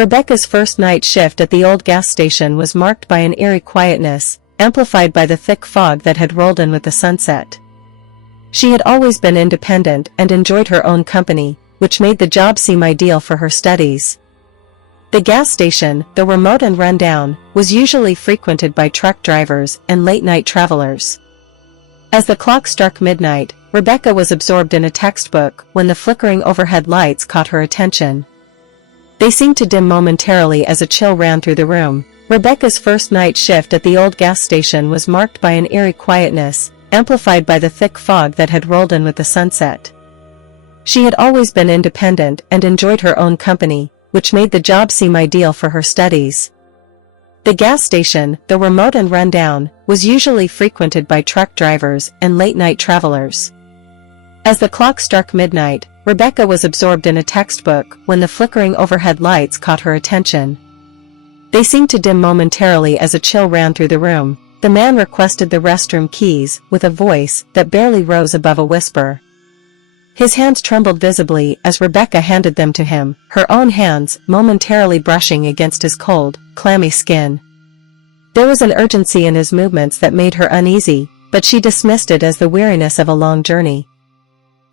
Rebecca's first night shift at the old gas station was marked by an eerie quietness, amplified by the thick fog that had rolled in with the sunset. She had always been independent and enjoyed her own company, which made the job seem ideal for her studies. The gas station, though remote and run down, was usually frequented by truck drivers and late-night travelers. As the clock struck midnight, Rebecca was absorbed in a textbook when the flickering overhead lights caught her attention. They seemed to dim momentarily as a chill ran through the room. Rebecca's first night shift at the old gas station was marked by an eerie quietness, amplified by the thick fog that had rolled in with the sunset. She had always been independent and enjoyed her own company, which made the job seem ideal for her studies. The gas station, though remote and run down, was usually frequented by truck drivers and late-night travelers. As the clock struck midnight, Rebecca was absorbed in a textbook when the flickering overhead lights caught her attention. They seemed to dim momentarily as a chill ran through the room. The man requested the restroom keys with a voice that barely rose above a whisper. His hands trembled visibly as Rebecca handed them to him, her own hands momentarily brushing against his cold, clammy skin. There was an urgency in his movements that made her uneasy, but she dismissed it as the weariness of a long journey.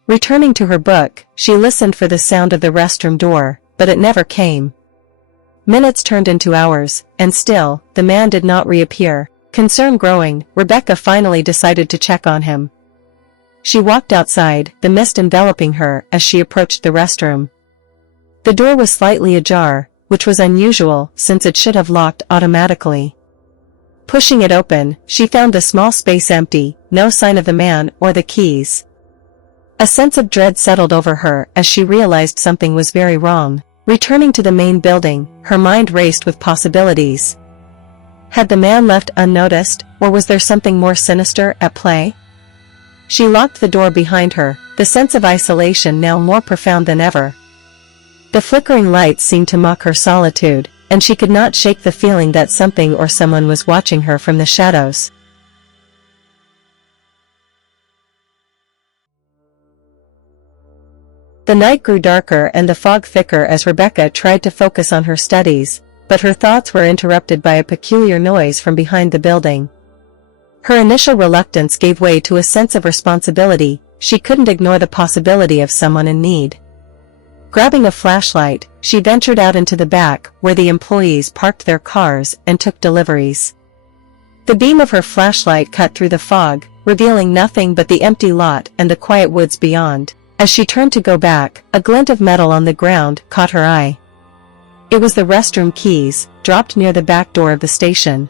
Returning to her book, she listened for the sound of the restroom door, but it never came. Minutes turned into hours, and still, the man did not reappear. Concern growing, Rebecca finally decided to check on him. She walked outside, the mist enveloping her as she approached the restroom. The door was slightly ajar, which was unusual since it should have locked automatically. Pushing it open, she found the small space empty, no sign of the man or the keys. A sense of dread settled over her as she realized something was very wrong. Returning to the main building, her mind raced with possibilities. Had the man left unnoticed, or was there something more sinister at play? She locked the door behind her, the sense of isolation now more profound than ever. The flickering lights seemed to mock her solitude, and she could not shake the feeling that something or someone was watching her from the shadows. The night grew darker and the fog thicker as Rebecca tried to focus on her studies, but her thoughts were interrupted by a peculiar noise from behind the building. Her initial reluctance gave way to a sense of responsibility. She couldn't ignore the possibility of someone in need. Grabbing a flashlight, she ventured out into the back where the employees parked their cars and took deliveries. The beam of her flashlight cut through the fog, revealing nothing but the empty lot and the quiet woods beyond. As she turned to go back, a glint of metal on the ground caught her eye. It was the restroom keys, dropped near the back door of the station.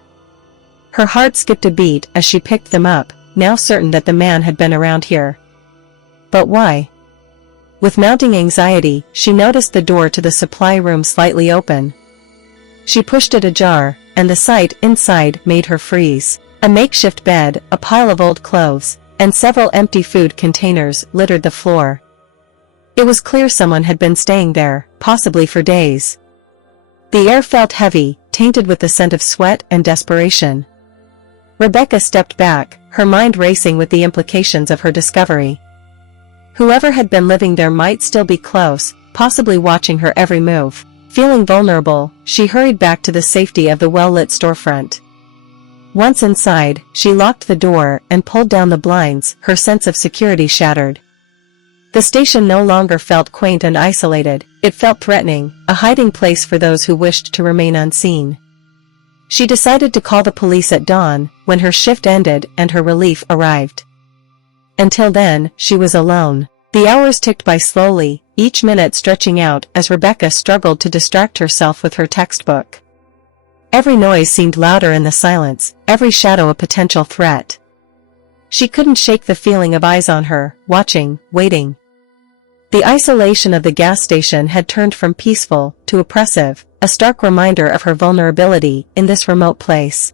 Her heart skipped a beat as she picked them up, now certain that the man had been around here. But why? With mounting anxiety, she noticed the door to the supply room slightly open. She pushed it ajar, and the sight inside made her freeze. A makeshift bed, a pile of old clothes, and several empty food containers littered the floor. It was clear someone had been staying there, possibly for days. The air felt heavy, tainted with the scent of sweat and desperation. Rebecca stepped back, her mind racing with the implications of her discovery. Whoever had been living there might still be close, possibly watching her every move. Feeling vulnerable, she hurried back to the safety of the well-lit storefront. Once inside, she locked the door and pulled down the blinds, her sense of security shattered. The station no longer felt quaint and isolated, it felt threatening, a hiding place for those who wished to remain unseen. She decided to call the police at dawn, when her shift ended and her relief arrived. Until then, she was alone. The hours ticked by slowly, each minute stretching out as Rebecca struggled to distract herself with her textbook. Every noise seemed louder in the silence, every shadow a potential threat. She couldn't shake the feeling of eyes on her, watching, waiting. The isolation of the gas station had turned from peaceful to oppressive, a stark reminder of her vulnerability in this remote place.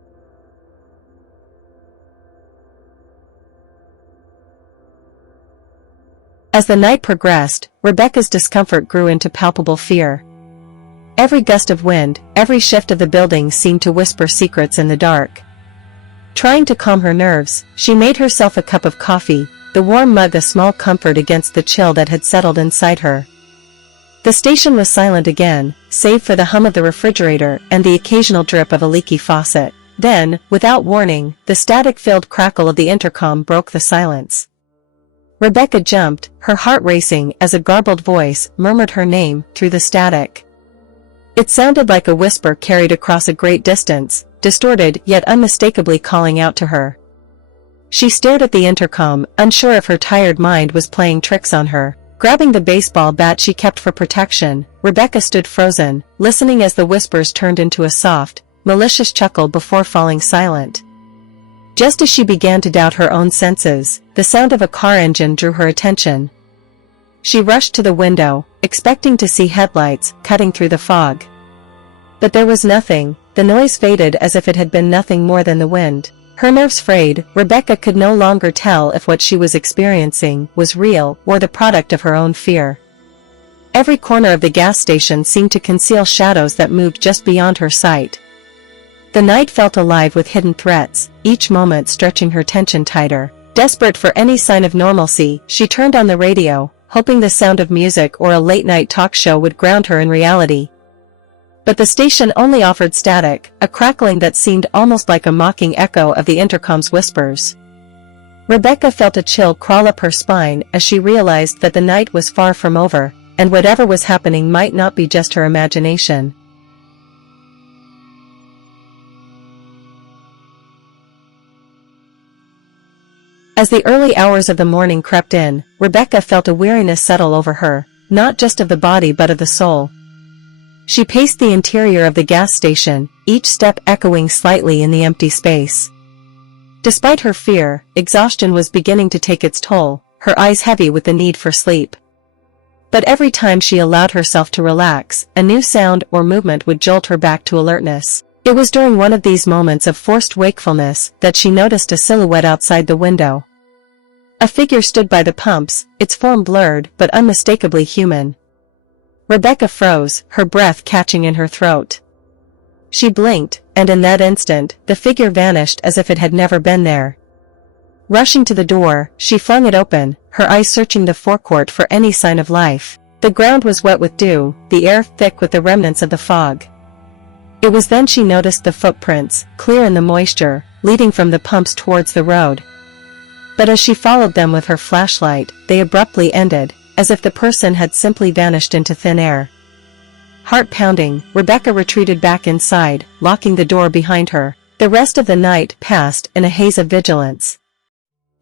As the night progressed, Rebecca's discomfort grew into palpable fear. Every gust of wind, every shift of the building seemed to whisper secrets in the dark. Trying to calm her nerves, she made herself a cup of coffee, the warm mug a small comfort against the chill that had settled inside her. The station was silent again, save for the hum of the refrigerator and the occasional drip of a leaky faucet. Then, without warning, the static-filled crackle of the intercom broke the silence. Rebecca jumped, her heart racing as a garbled voice murmured her name through the static. It sounded like a whisper carried across a great distance, distorted yet unmistakably calling out to her. She stared at the intercom, unsure if her tired mind was playing tricks on her. Grabbing the baseball bat she kept for protection, Rebecca stood frozen, listening as the whispers turned into a soft, malicious chuckle before falling silent. Just as she began to doubt her own senses, the sound of a car engine drew her attention. She rushed to the window, expecting to see headlights cutting through the fog. But there was nothing, the noise faded as if it had been nothing more than the wind. Her nerves frayed, Rebecca could no longer tell if what she was experiencing was real or the product of her own fear. Every corner of the gas station seemed to conceal shadows that moved just beyond her sight. The night felt alive with hidden threats, each moment stretching her tension tighter. Desperate for any sign of normalcy, she turned on the radio, hoping the sound of music or a late-night talk show would ground her in reality. But the station only offered static, a crackling that seemed almost like a mocking echo of the intercom's whispers. Rebecca felt a chill crawl up her spine as she realized that the night was far from over, and whatever was happening might not be just her imagination. As the early hours of the morning crept in, Rebecca felt a weariness settle over her, not just of the body but of the soul. She paced the interior of the gas station, each step echoing slightly in the empty space. Despite her fear, exhaustion was beginning to take its toll, her eyes heavy with the need for sleep. But every time she allowed herself to relax, a new sound or movement would jolt her back to alertness. It was during one of these moments of forced wakefulness that she noticed a silhouette outside the window. A figure stood by the pumps, its form blurred but unmistakably human. Rebecca froze, her breath catching in her throat. She blinked, and in that instant, the figure vanished as if it had never been there. Rushing to the door, she flung it open, her eyes searching the forecourt for any sign of life. The ground was wet with dew, the air thick with the remnants of the fog. It was then she noticed the footprints, clear in the moisture, leading from the pumps towards the road. But as she followed them with her flashlight, they abruptly ended, as if the person had simply vanished into thin air. Heart pounding, Rebecca retreated back inside, locking the door behind her. The rest of the night passed in a haze of vigilance.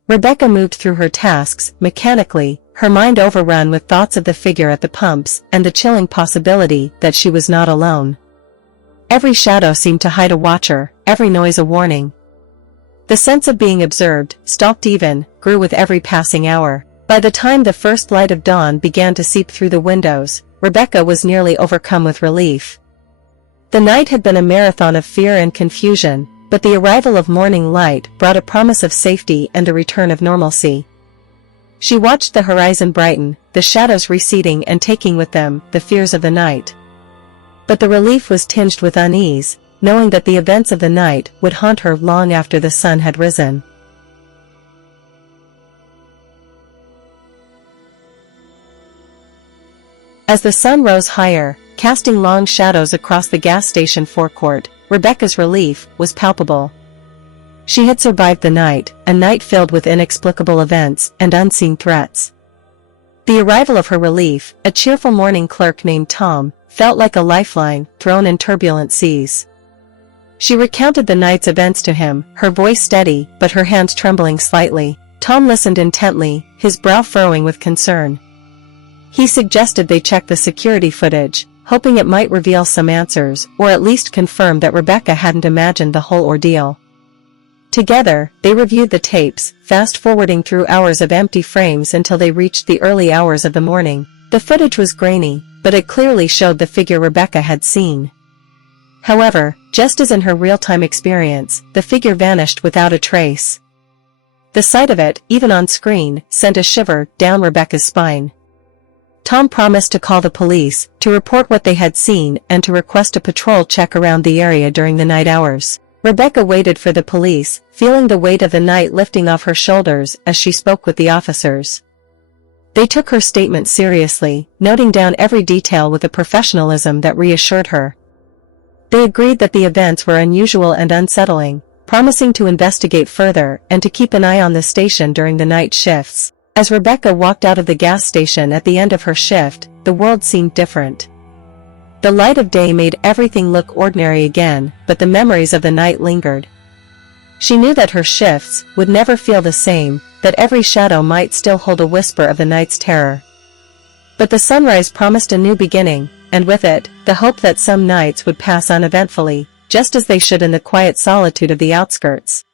Rebecca moved through her tasks mechanically, her mind overrun with thoughts of the figure at the pumps and the chilling possibility that she was not alone. Every shadow seemed to hide a watcher, every noise a warning. The sense of being observed, stalked even, grew with every passing hour. By the time the first light of dawn began to seep through the windows, Rebecca was nearly overcome with relief. The night had been a marathon of fear and confusion, but the arrival of morning light brought a promise of safety and a return of normalcy. She watched the horizon brighten, the shadows receding and taking with them the fears of the night. But the relief was tinged with unease, knowing that the events of the night would haunt her long after the sun had risen. As the sun rose higher, casting long shadows across the gas station forecourt, Rebecca's relief was palpable. She had survived the night, a night filled with inexplicable events and unseen threats. The arrival of her relief, a cheerful morning clerk named Tom, felt like a lifeline thrown in turbulent seas. She recounted the night's events to him, her voice steady but her hands trembling slightly. Tom listened intently, his brow furrowing with concern. He suggested they check the security footage, hoping it might reveal some answers or at least confirm that Rebecca hadn't imagined the whole ordeal. Together, they reviewed the tapes, fast-forwarding through hours of empty frames until they reached the early hours of the morning. The footage was grainy, but it clearly showed the figure Rebecca had seen. However, just as in her real-time experience, the figure vanished without a trace. The sight of it, even on screen, sent a shiver down Rebecca's spine. Tom promised to call the police, to report what they had seen and to request a patrol check around the area during the night hours. Rebecca waited for the police, feeling the weight of the night lifting off her shoulders as she spoke with the officers. They took her statement seriously, noting down every detail with a professionalism that reassured her. They agreed that the events were unusual and unsettling, promising to investigate further and to keep an eye on the station during the night shifts. As Rebecca walked out of the gas station at the end of her shift, the world seemed different. The light of day made everything look ordinary again, but the memories of the night lingered. She knew that her shifts would never feel the same, that every shadow might still hold a whisper of the night's terror. But the sunrise promised a new beginning, and with it, the hope that some nights would pass uneventfully, just as they should in the quiet solitude of the outskirts.